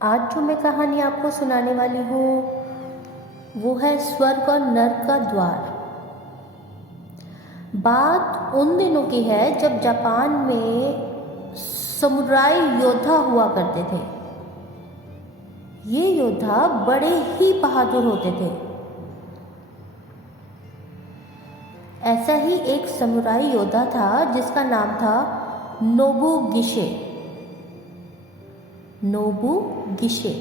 आज जो मैं कहानी आपको सुनाने वाली हूँ वो है स्वर्ग और नर्क का द्वार। बात उन दिनों की है जब जापान में समुराई योद्धा हुआ करते थे। ये योद्धा बड़े ही बहादुर होते थे। ऐसा ही एक समुराई योद्धा था जिसका नाम था नोबुगिशे। नोबुगिशे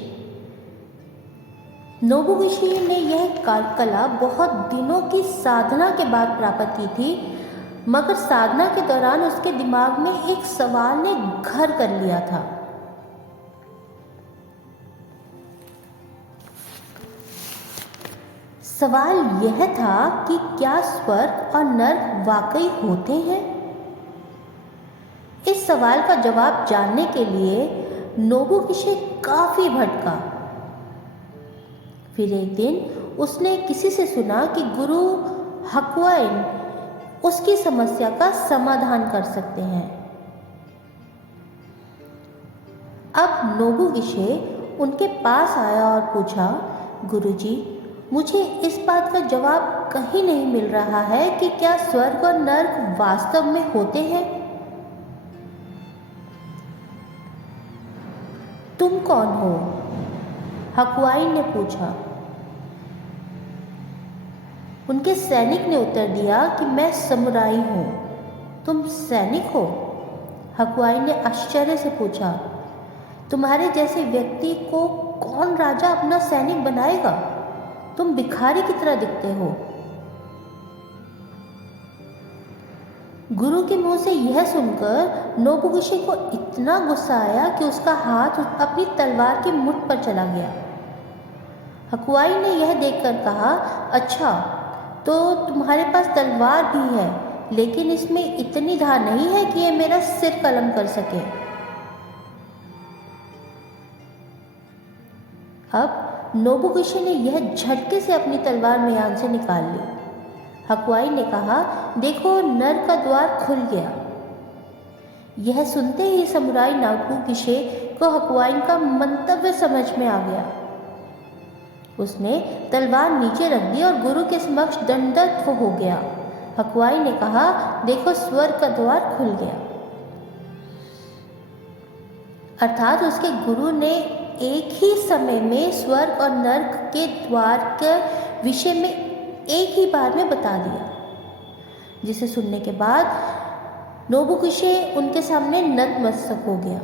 ने यह कला बहुत दिनों की साधना के बाद प्राप्त की थी, मगर साधना के दौरान उसके दिमाग में एक सवाल ने घर कर लिया था। सवाल यह था कि क्या स्वर्ग और नर्क वाकई होते हैं? इस सवाल का जवाब जानने के लिए नोबुगिशे काफी भटका। फिर एक दिन उसने किसी से सुना कि गुरु हकुआइन उसकी समस्या का समाधान कर सकते हैं। अब नोबुगिशे उनके पास आया और पूछा, गुरुजी, मुझे इस बात का जवाब कहीं नहीं मिल रहा है कि क्या स्वर्ग और नर्क वास्तव में होते हैं। तुम कौन हो? हकुआइन ने पूछा। उनके सैनिक ने उत्तर दिया कि मैं समुराई हूँ। तुम सैनिक हो? हकुआइन ने आश्चर्य से पूछा। तुम्हारे जैसे व्यक्ति को कौन राजा अपना सैनिक बनाएगा? तुम भिखारी की तरह दिखते हो। गुरु के मुंह से यह सुनकर नोबुगिशे को इतना गुस्सा आया कि उसका हाथ अपनी तलवार की मुठ पर चला गया। हकुआइन ने यह देखकर कहा, अच्छा, तो तुम्हारे पास तलवार भी है, लेकिन इसमें इतनी धार नहीं है कि यह मेरा सिर कलम कर सके। अब नोबुगिशे ने यह झटके से अपनी तलवार म्यान से निकाल ली। हकुआइन ने कहा, देखो, नर्क का द्वार खुल गया। यह सुनते ही समुराई नोबुगिशे को हकुआइन का मंतव्य समझ में आ गया। उसने तलवार नीचे रख दी और गुरु के समक्ष दंडवत हो गया। हकुआइन ने कहा, देखो, स्वर्ग का द्वार खुल गया। अर्थात उसके गुरु ने एक ही समय में स्वर्ग और नर्क के द्वार के विषय में एक ही बार में बता दिया, जिसे सुनने के बाद नोबुगिशे उनके सामने नतमस्तक हो गया।